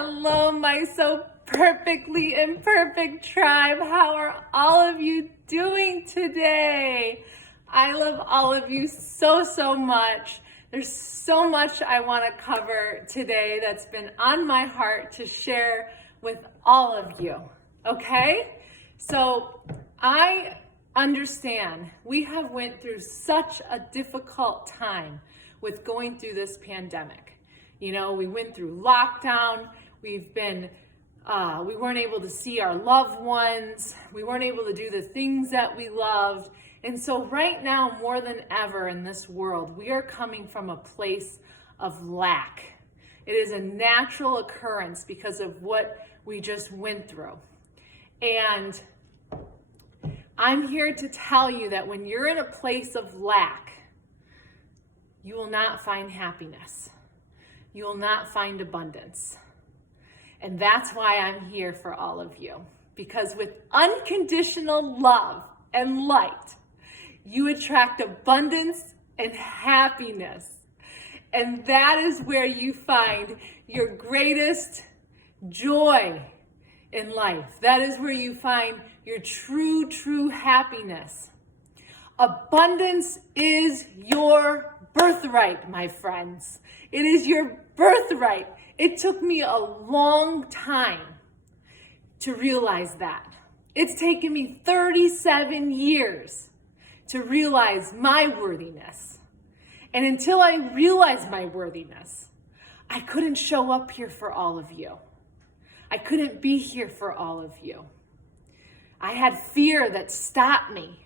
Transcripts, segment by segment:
Hello, my so perfectly imperfect tribe. How are all of you doing today? I love all of you so much. There's so much I want to cover today that's been on my heart to share with all of you, okay? So I understand we have went through such a difficult time with going through this pandemic. You know, we went through lockdown. We weren't able to see our loved ones. We weren't able to do the things that we loved. And so right now, more than ever in this world, we are coming from a place of lack. It is a natural occurrence because of what we just went through. And I'm here to tell you that when you're in a place of lack, you will not find happiness. You will not find abundance. And that's why I'm here for all of you. Because with unconditional love and light, you attract abundance and happiness. And that is where you find your greatest joy in life. That is where you find your true happiness. Abundance is your birthright, my friends. It is your birthright. It took me a long time to realize that. It's taken me 37 years to realize my worthiness. And until I realized my worthiness, I couldn't show up here for all of you. I couldn't be here for all of you. I had fear that stopped me.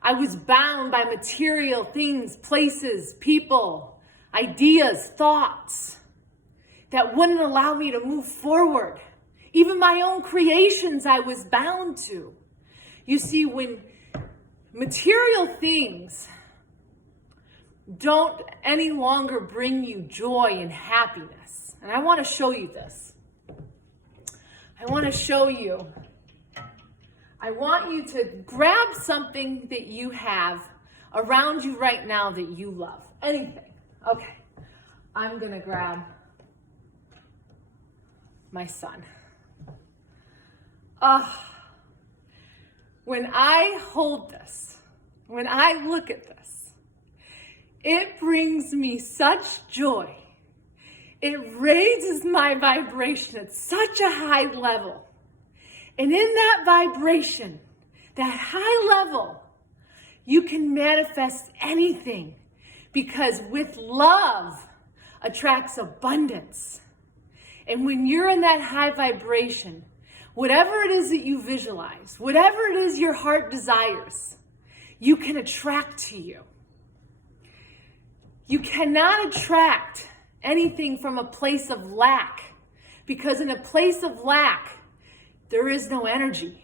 I was bound by material things, places, people, ideas, thoughts that wouldn't allow me to move forward. Even my own creations I was bound to. You see, when material things don't any longer bring you joy and happiness, and I want to show you this. I want you to grab something that you have around you right now that you love. Anything. Okay. I'm going to grab my son. When I hold this, when I look at this, it brings me such joy. It raises my vibration at such a high level. And in that vibration, that high level, you can manifest anything because with love attracts abundance. And when you're in that high vibration, whatever it is that you visualize, whatever it is your heart desires, you can attract to you. You cannot attract anything from a place of lack because in a place of lack, there is no energy.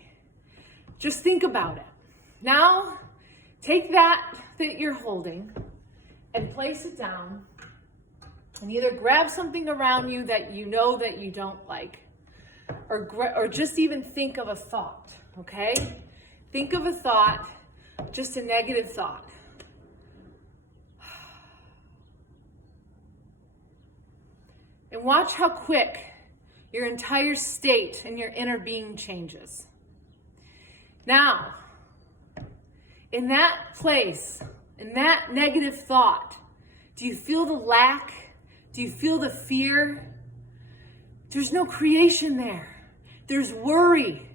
Just think about it. Now, take that you're holding and place it down and either grab something around you that you know that you don't like or just even think of a thought, okay? Think of a thought, just a negative thought. And watch how quick your entire state and your inner being changes. Now, in that place, in that negative thought, do you feel the lack? Do you feel the fear? There's no creation there. There's worry.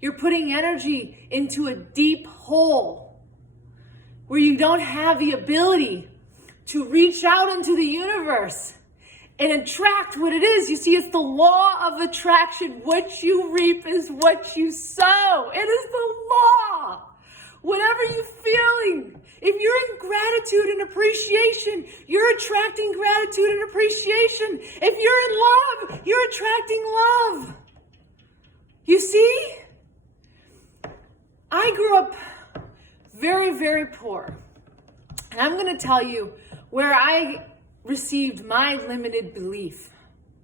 You're putting energy into a deep hole where you don't have the ability to reach out into the universe and attract what it is. You see, it's the law of attraction. What you reap is what you sow. It is the law. Whatever you're feeling, if you're in gratitude and appreciation, you're attracting gratitude and appreciation. If you're in love, you're attracting love. You see? I grew up very poor. And I'm going to tell you where I received my limited belief.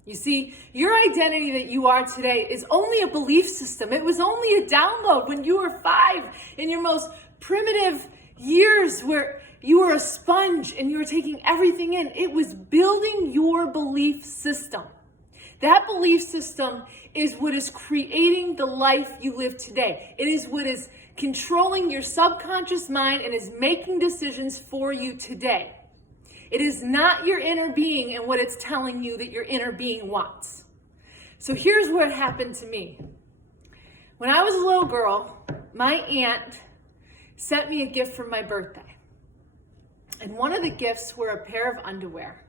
You see, your identity that you are today is only a belief system. It was only a download when you were 5 in your most primitive years where you were a sponge and you were taking everything in. It was building your belief system That belief system is what is creating the life you live today. It is what is controlling your subconscious mind and is making decisions for you today. It is not your inner being and what it's telling you that your inner being wants. So here's what happened to me. When I was a little girl, my aunt sent me a gift for my birthday. And one of the gifts were a pair of underwear.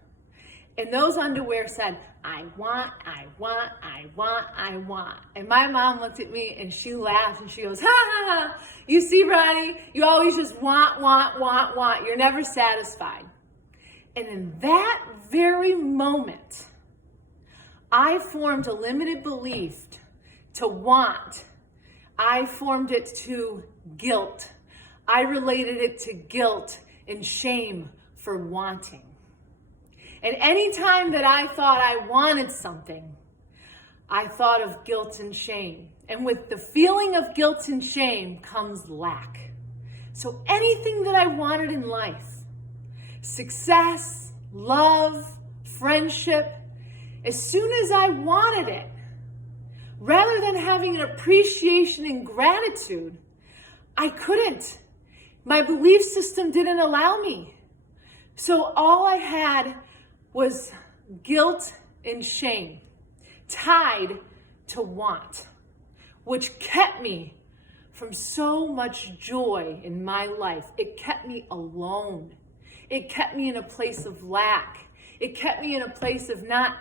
And those underwear said, I want, I want, I want, I want. And my mom looked at me and she laughed and she goes, ha ha ha. You see, Ronnie, you always just want, want, want, want. You're never satisfied. And in that very moment, I formed a limited belief to want. I formed it to guilt. I related it to guilt and shame for wanting. And anytime that I thought I wanted something, I thought of guilt and shame. And with the feeling of guilt and shame comes lack. So anything that I wanted in life, success, love, friendship, as soon as I wanted it, rather than having an appreciation and gratitude, I couldn't. My belief system didn't allow me. So all I had was guilt and shame tied to want, which kept me from so much joy in my life. It kept me alone. It kept me in a place of lack. It kept me in a place of not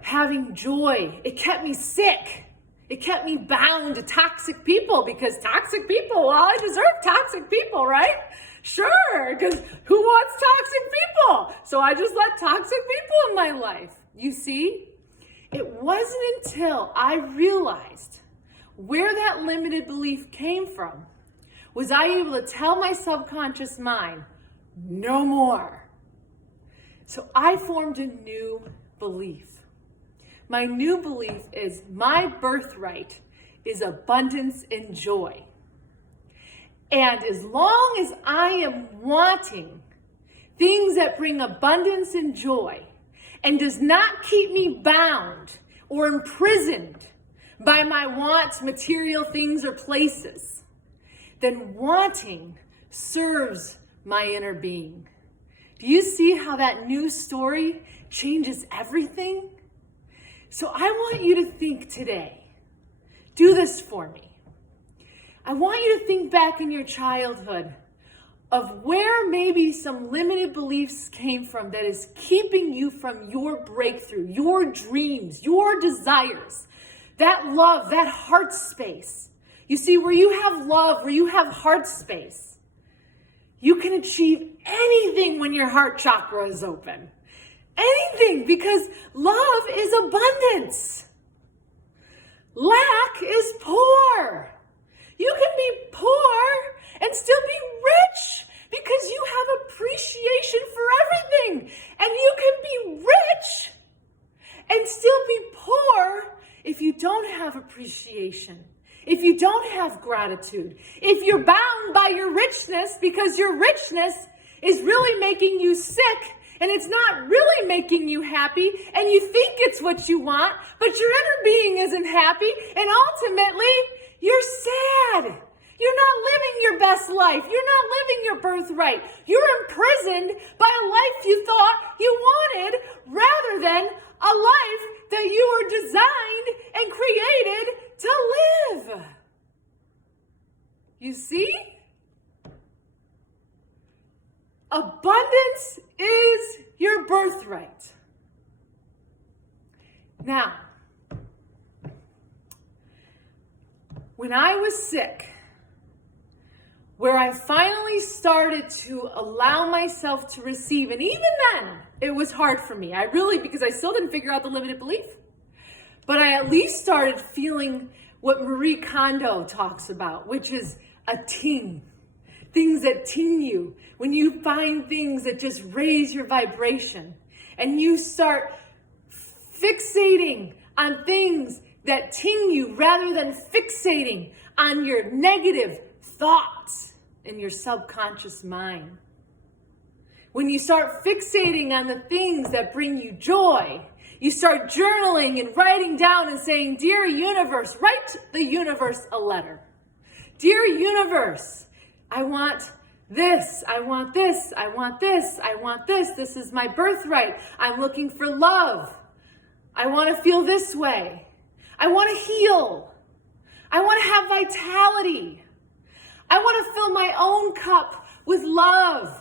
having joy. It kept me sick. It kept me bound to toxic people because toxic people, well, I deserve toxic people, right? Sure, because who wants toxic people? So I just let toxic people in my life. You see, it wasn't until I realized where that limited belief came from was I able to tell my subconscious mind, no more. So I formed a new belief. My new belief is my birthright is abundance and joy. And as long as I am wanting things that bring abundance and joy and does not keep me bound or imprisoned by my wants, material things or places, then wanting serves my inner being. Do you see how that new story changes everything? So I want you to think today. Do this for me. I want you to think back in your childhood of where maybe some limited beliefs came from that is keeping you from your breakthrough, your dreams, your desires, that love, that heart space. You see, where you have love, where you have heart space, you can achieve anything when your heart chakra is open. Anything, because love is abundance. Lack is poor. You can be poor and still be rich because you have appreciation for everything. And you can be rich and still be poor if you don't have appreciation, if you don't have gratitude, if you're bound by your richness because your richness is really making you sick and it's not really making you happy, and you think it's what you want, but your inner being isn't happy, and ultimately, you're sad. You're not living your best life. You're not living your birthright. You're imprisoned by a life you thought you wanted rather than a life that you were designed and created to live. You see? Abundance is your birthright. Now, when I was sick, where I finally started to allow myself to receive, and even then, it was hard for me. Because I still didn't figure out the limited belief. But I at least started feeling what Marie Kondo talks about, which is a ting. Things that ting you. When you find things that just raise your vibration. And you start fixating on things that ting you rather than fixating on your negative thoughts in your subconscious mind. When you start fixating on the things that bring you joy, You start journaling and writing down and saying, "Dear universe," write the universe a letter. "Dear universe, I want this, I want this, I want this, I want this. This is my birthright. I'm looking for love. I want to feel this way. I want to heal. I want to have vitality. I want to fill my own cup with love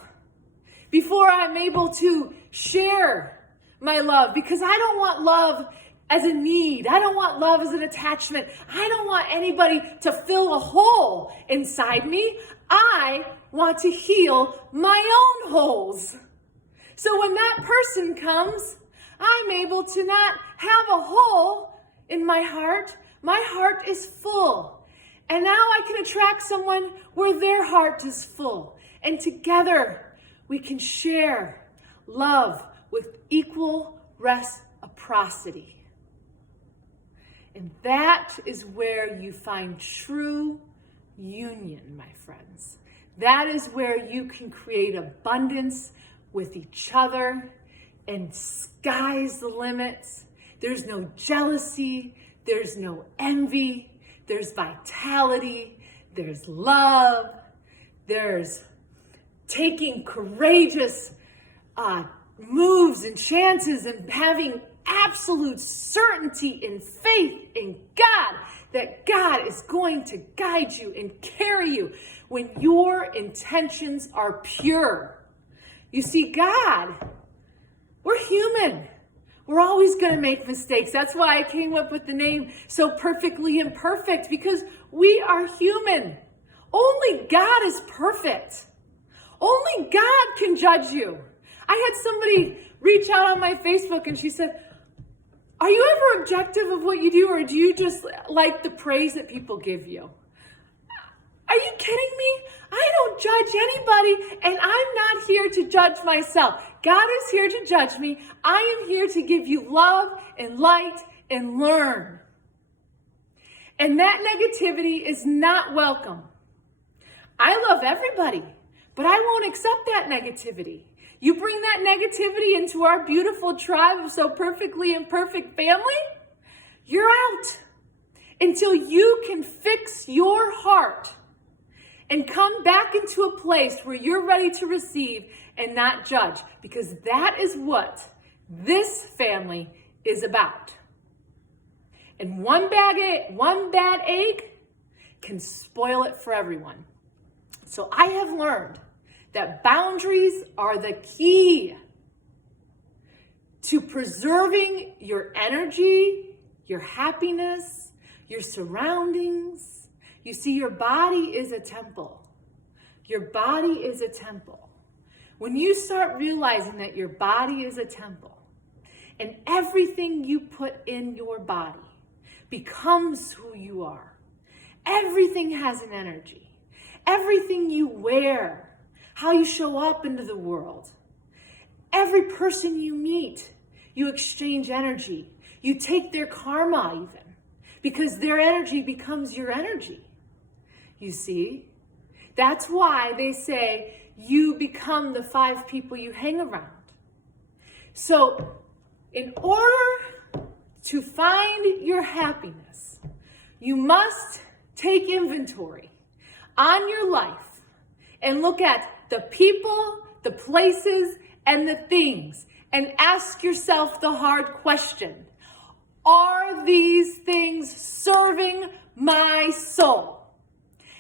before I'm able to share my love, because I don't want love as a need. I don't want love as an attachment. I don't want anybody to fill a hole inside me. I want to heal my own holes. So when that person comes, I'm able to not have a hole in my heart. My heart is full. And now I can attract someone where their heart is full. And together we can share love with equal reciprocity. And that is where you find true union, my friends. That is where you can create abundance with each other, and sky's the limits. There's no jealousy, there's no envy, there's vitality, there's love, there's taking courageous moves and chances and having absolute certainty and faith in God, that God is going to guide you and carry you when your intentions are pure. You see, God, we're human. We're always going to make mistakes. That's why I came up with the name So Perfectly Imperfect, because we are human. Only God is perfect. Only God can judge you. I had somebody reach out on my Facebook and she said, "Are you ever objective of what you do, or do you just like the praise that people give you?" Are you kidding me? I don't judge anybody, and I'm not here to judge myself. God is here to judge me. I am here to give you love and light and learn. And that negativity is not welcome. I love everybody, but I won't accept that negativity. You bring that negativity into our beautiful tribe of So Perfectly Imperfect family, you're out until you can fix your heart and come back into a place where you're ready to receive and not judge, because that is what this family is about. And one bad egg can spoil it for everyone. So I have learned that boundaries are the key to preserving your energy, your happiness, your surroundings. You see, your body is a temple. Your body is a temple. When you start realizing that your body is a temple, and everything you put in your body becomes who you are. Everything has an energy. Everything you wear, how you show up into the world. Every person you meet, you exchange energy. You take their karma even, because their energy becomes your energy. You see? That's why they say you become the 5 people you hang around. So, in order to find your happiness, you must take inventory on your life and look at the people, the places, and the things, and ask yourself the hard question: are these things serving my soul?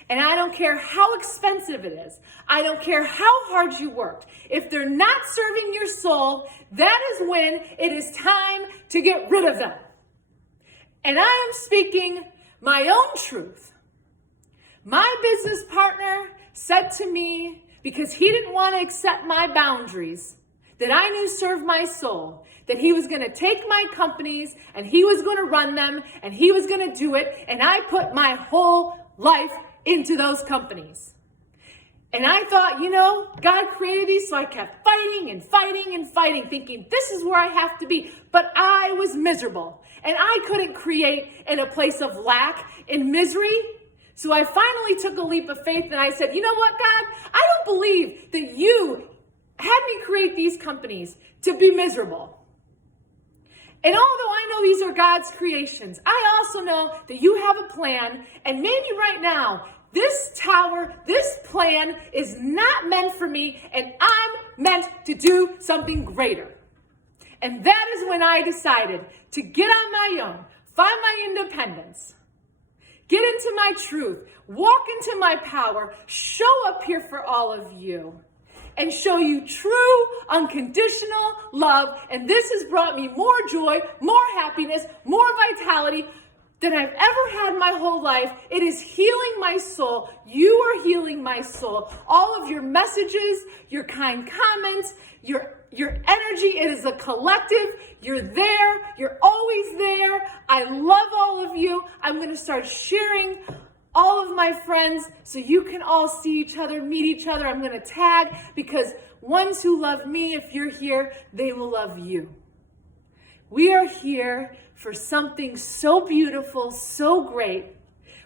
And I don't care how expensive it is. I don't care how hard you worked. If they're not serving your soul, that is when it is time to get rid of them. And I am speaking my own truth. My business partner said to me, because he didn't want to accept my boundaries that I knew served my soul, that he was going to take my companies and he was going to run them and he was going to do it. And I put my whole life into those companies. And I thought, God created these, so I kept fighting and fighting and fighting, thinking this is where I have to be. But I was miserable, and I couldn't create in a place of lack and misery. So I finally took a leap of faith, and I said, you know what, God? I don't believe that you had me create these companies to be miserable. And although I know these are God's creations, I also know that you have a plan, and maybe right now, this tower, this plan is not meant for me, and I'm meant to do something greater. And that is when I decided to get on my own, find my independence, get into my truth, walk into my power, show up here for all of you, and show you true, unconditional love. And this has brought me more joy, more happiness, more vitality than I've ever had my whole life. It is healing my soul. You are healing my soul. All of your messages, your kind comments, your energy, it is a collective. You're there. You're always there. I love all of you. I'm going to start sharing all of my friends so you can all see each other, meet each other. I'm going to tag, because ones who love me, if you're here, they will love you. We are here for something so beautiful, so great.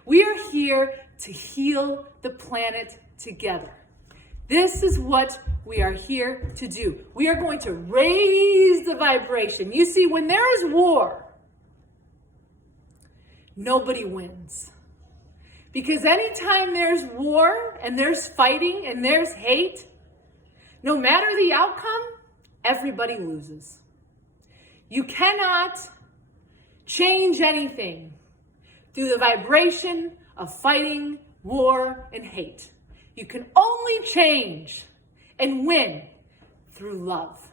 We are here to heal the planet together. This is what we are here to do. We are going to raise the vibration. You see, when there is war, nobody wins. Because anytime there's war and there's fighting and there's hate, no matter the outcome, everybody loses. You cannot change anything through the vibration of fighting, war, and hate. You can only change and win through love.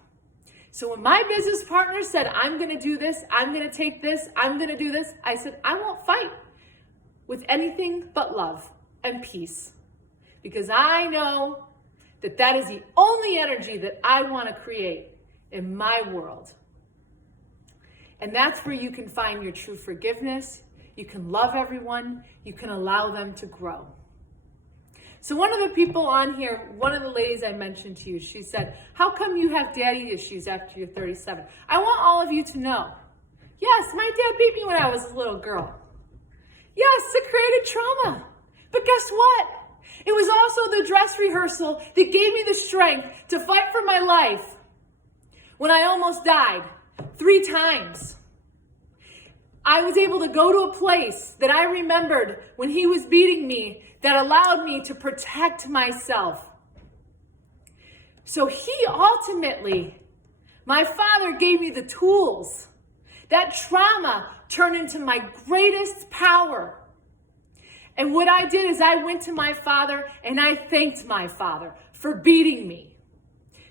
So when my business partner said, I'm going to do this, I'm going to take this, I'm going to do this, I said, I won't fight with anything but love and peace, because I know that that is the only energy that I want to create in my world. And that's where you can find your true forgiveness. You can love everyone. You can allow them to grow. So one of the people on here, one of the ladies I mentioned to you, she said, how come you have daddy issues after you're 37? I want all of you to know, yes, my dad beat me when I was a little girl. Yes, it created trauma. But guess what? It was also the dress rehearsal that gave me the strength to fight for my life when I almost died 3 times. I was able to go to a place that I remembered when he was beating me that allowed me to protect myself. So he ultimately, my father gave me the tools. That trauma turned into my greatest power. And what I did is I went to my father and I thanked my father for beating me.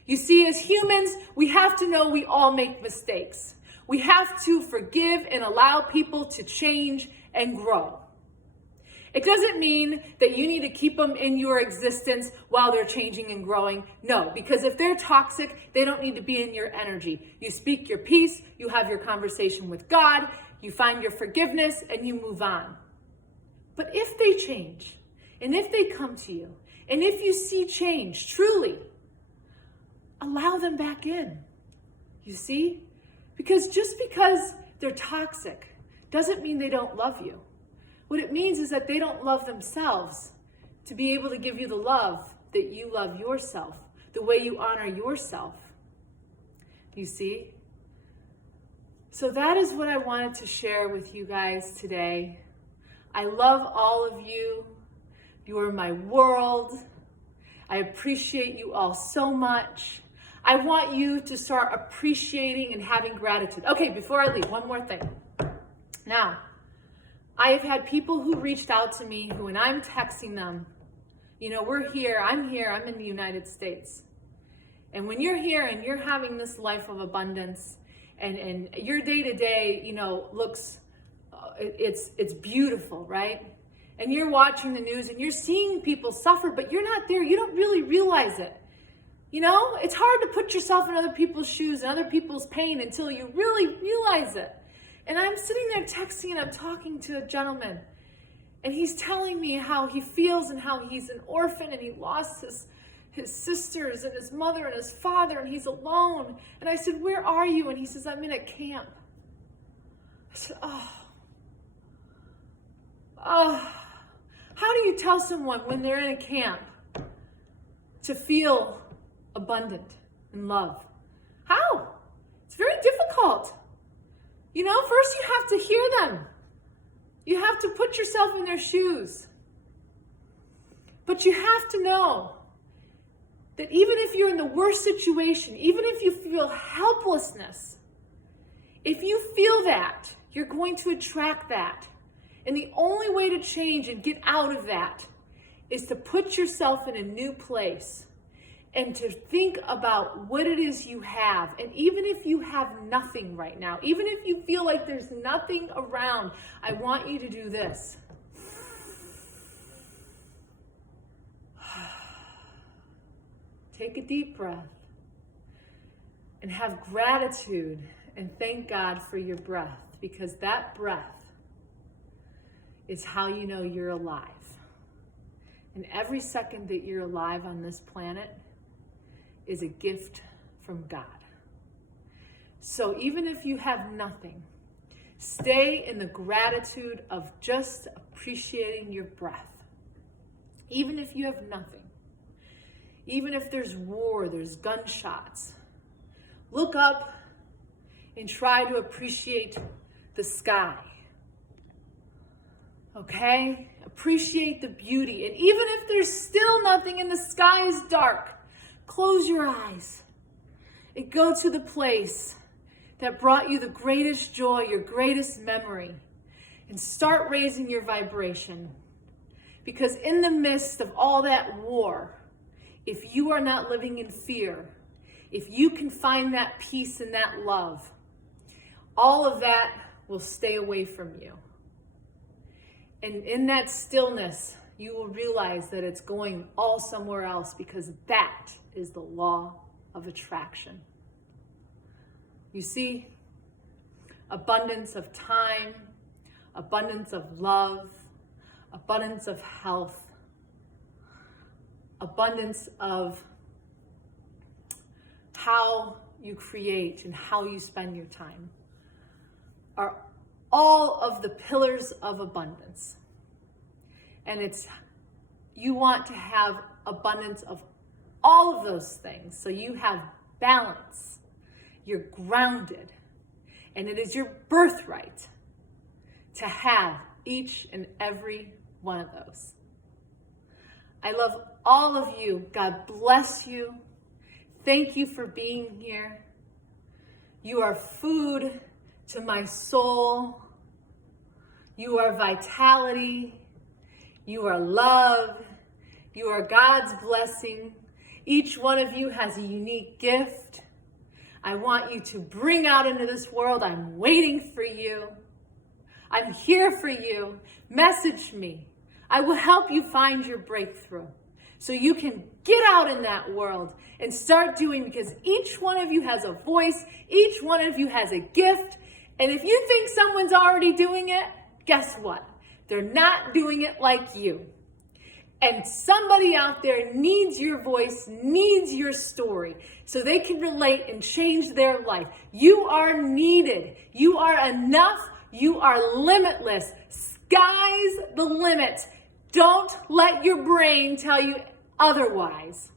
You see, as humans, we have to know we all make mistakes. We have to forgive and allow people to change and grow. It doesn't mean that you need to keep them in your existence while they're changing and growing. No, because if they're toxic, they don't need to be in your energy. You speak your peace, you have your conversation with God, you find your forgiveness, and you move on. But if they change, and if they come to you, and if you see change, truly, allow them back in. You see? Because just because they're toxic doesn't mean they don't love you. What it means is that they don't love themselves to be able to give you the love that you love yourself, the way you honor yourself. You see? So that is what I wanted to share with you guys today. I love all of you. You are my world. I appreciate you all so much. I want you to start appreciating and having gratitude. Okay, before I leave, one more thing. Now, I have had people who reached out to me who, when I'm texting them, you know, I'm in the United States. And when you're here and you're having this life of abundance and your day-to-day, you know, looks, it's beautiful, right? And you're watching the news and you're seeing people suffer, but you're not there. You don't really realize it. You know, it's hard to put yourself in other people's shoes and other people's pain until you really realize it. And I'm sitting there texting and I'm talking to a gentleman and he's telling me how he feels and how he's an orphan and he lost his sisters and his mother and his father and he's alone. And I said, where are you? And he says, I'm in a camp. I said, how do you tell someone when they're in a camp to feel abundant and love? How? It's very difficult. First you have to hear them. You have to put yourself in their shoes. But you have to know that even if you're in the worst situation, even if you feel helplessness, if you feel that, you're going to attract that. And the only way to change and get out of that is to put yourself in a new place and to think about what it is you have. And even if you have nothing right now, even if you feel like there's nothing around, I want you to do this. Take a deep breath and have gratitude and thank God for your breath, because that breath is how you know you're alive. And every second that you're alive on this planet is a gift from God. So even if you have nothing, stay in the gratitude of just appreciating your breath. Even if you have nothing. Even if there's war, there's gunshots. Look up and try to appreciate the sky. Okay? Appreciate the beauty. And even if there's still nothing and the sky is dark, close your eyes and go to the place that brought you the greatest joy, your greatest memory, and start raising your vibration. Because in the midst of all that war, if you are not living in fear, if you can find that peace and that love, all of that will stay away from you. And in that stillness, you will realize that it's going all somewhere else, because that is the law of attraction. You see, abundance of time, abundance of love, abundance of health, abundance of how you create and how you spend your time are all of the pillars of abundance. And you want to have abundance of all of those things. So you have balance, you're grounded, and it is your birthright to have each and every one of those. I love all of you. God bless you. Thank you for being here. You are food to my soul. You are vitality. You are love. You are God's blessing. Each one of you has a unique gift. I want you to bring out into this world. I'm waiting for you. I'm here for you. Message me. I will help you find your breakthrough so you can get out in that world and start doing, because each one of you has a voice. Each one of you has a gift. And if you think someone's already doing it, guess what? They're not doing it like you. And somebody out there needs your voice, needs your story, so they can relate and change their life. You are needed. You are enough. You are limitless. Sky's the limit. Don't let your brain tell you otherwise.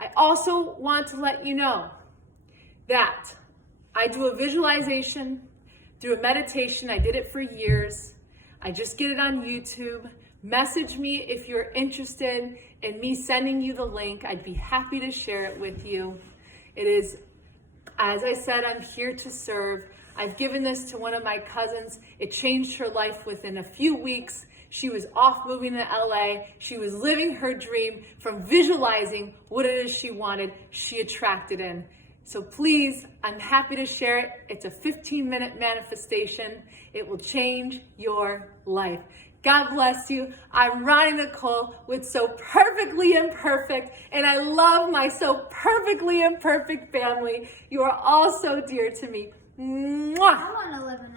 I also want to let you know that I do a visualization through a meditation. I did it for years. I just get it on YouTube. Message me if you're interested in me sending you the link. I'd be happy to share it with you. It is, as I said, I'm here to serve. I've given this to one of my cousins. It changed her life within a few weeks. She was off moving to LA. She was living her dream from visualizing what it is she wanted. She attracted in. So please, I'm happy to share it. It's a 15-minute manifestation. It will change your life. God bless you. I'm Ronnie Nicole with So Perfectly Imperfect, and I love my So Perfectly Imperfect family. You are all so dear to me. Mwah! I want to live in